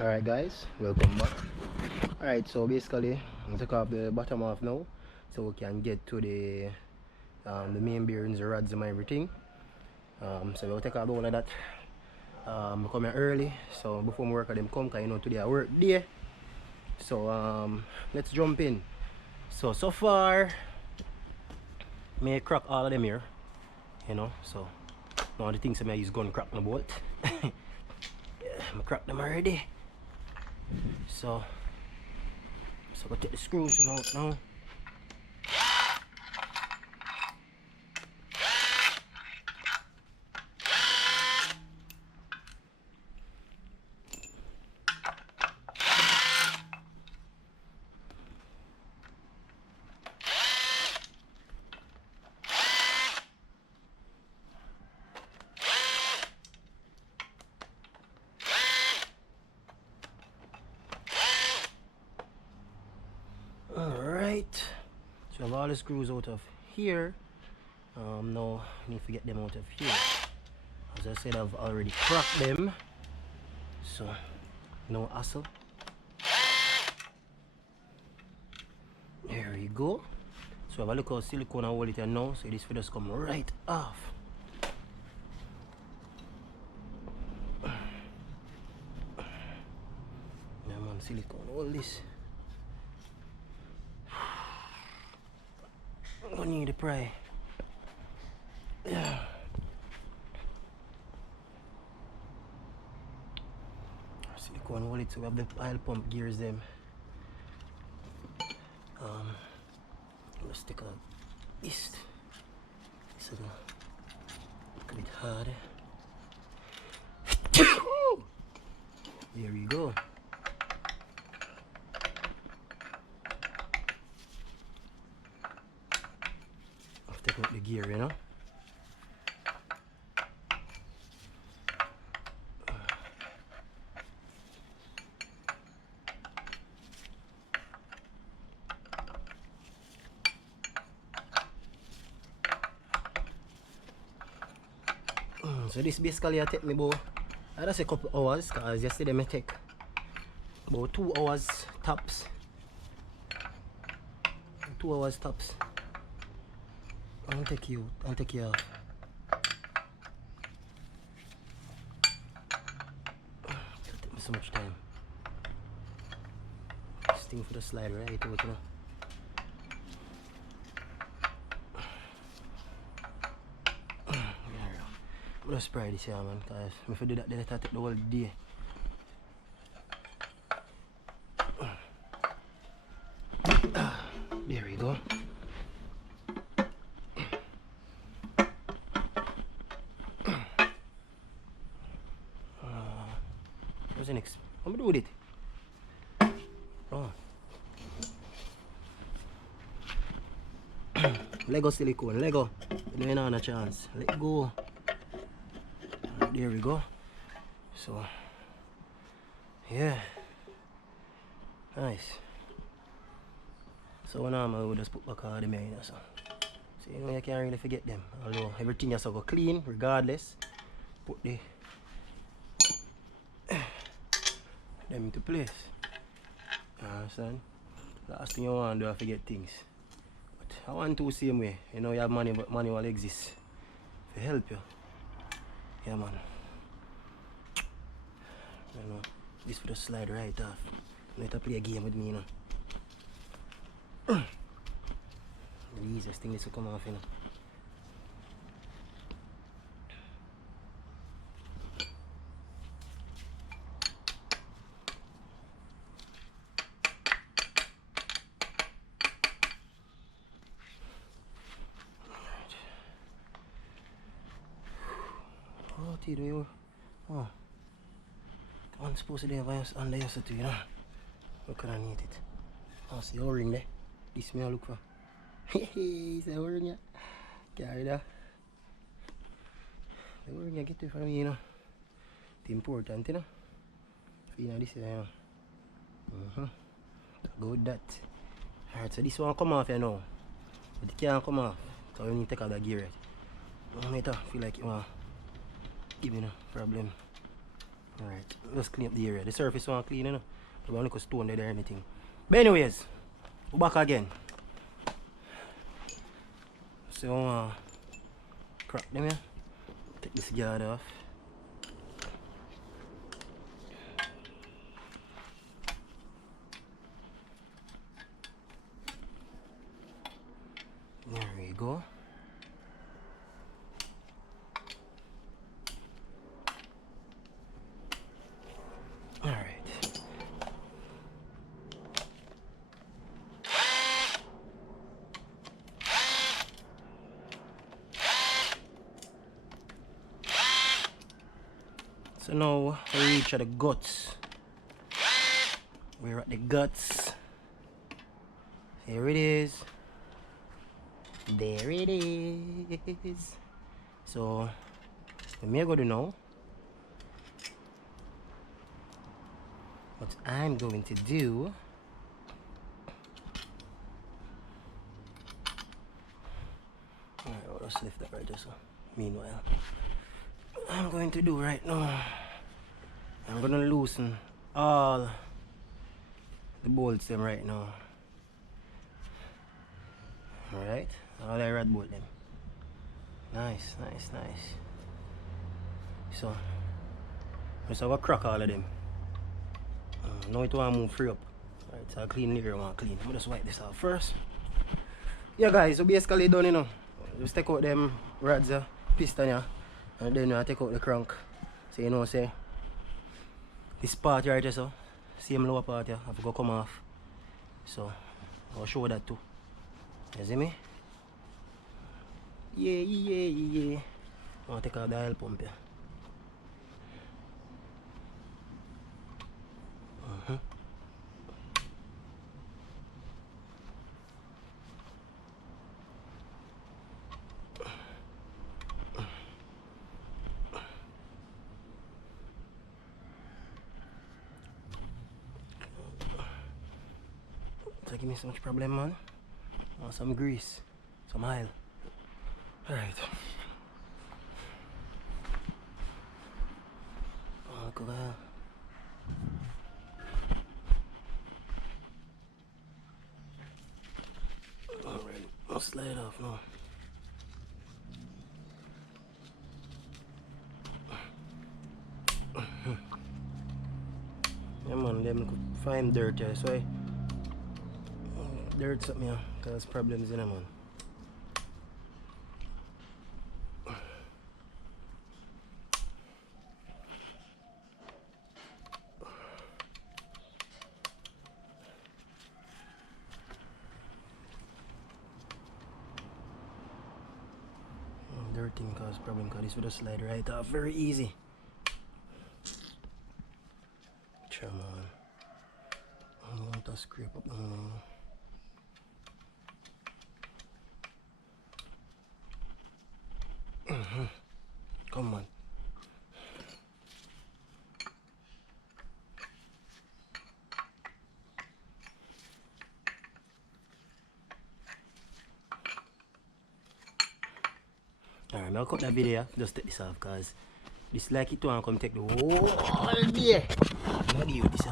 Alright guys, welcome back. Alright, so basically I'm take off the bottom off now so we can get to the main bearings, the rods and everything. So we'll take off all of that. I come here early, so before I work at them come, cause you know today I work day. So let's jump in. So far may crack all of them here, you know. So one of the things I use gun crack my bolt. I crack them already. So go take the screws out now. Alright, so I have all the screws out of here. Now I need to get them out of here. As I said, I've already cracked them, so no hassle. There we go. So I have a look how silicone and hold it now, so this will just come right off. Yeah man, silicone, hold this. I need to pry. Yeah. Silicone hold it, so we have the oil pump gears them. Let's take out this. This is a bit hard. There we go. I'll take out the gear, you know. So this basically I take me about, I just a couple hours, because yesterday I take about 2 hours tops. 2 hours tops. I'll take you off. It'll take me so much time. This thing for the slide right out, you know. I'm just spray this here, man, because if I do that, then it'll take the whole day. There we go. What's the next? What am I doing with it? Oh. Lego silicone, Lego. You don't have a chance. Let go. There we go. So, yeah. Nice. So now I will just put back all the main, so you know you can't really forget them. Although everything has to go clean regardless. Put them into place. You understand? Last thing you want to do is forget things. But I want to same way. You know you have money, but money will exist to help you. Yeah man. You know, this will just slide right off. You need to play a game with me, you know. The easiest thing is to come off, you know. Oh, Tito, you. Oh. I'm supposed to have under your set, you know. How can I need it? Oh, see your ring there. This me I look for. Hehehe, it's a ring, yeah. Carry that. The ring I get it from me, you know. It's important, you know. You know, this is, you know. Go with that. Alright, so this one come off, you know. But it can't come off. So you need to take out the gear, right? No matter, feel like you want to give me no problem. Alright, let's clean up the area. The surface won't clean, you know. There won't look a stone there or anything. But anyways, we're back again. So crack them here. Take this guard off. There we go. Alright. So now we reach at the guts. We're at the guts. Here it is. There it is. So what I'm going to do now, what I'm going to do, alright, I'll just lift that right there. So meanwhile, what I'm going to do right now, I'm going to loosen all the bolts them right now. Alright, all the rod bolt them. Nice, nice, nice. So let's have a crack all of them. Now it want to move free up. Alright, so I'll clean the area, I want to clean. I'm just wipe this out first. Yeah guys, so basically done, you know. Just take out them rods, piston here, and then I take out the crank. So you know, say this part right here, so same lower part here, have to go come off. So I'll show that too. You see me? Yeah, yeah, yeah. I'll take out the oil pump here. So give me so much problem, man. I want some grease, some oil. Alright. Look at that. Alright, I'll slide off now. Yeah man, them could find dirt here, so dirt something here, cause problems in there, man. Dirt thing cause problem, cause this would just slide right off very easy. Come on. I want to scrape up. Come on. Alright, I'll cut that video, just take this off because this like it to come take the whole day. I'm gonna give you this.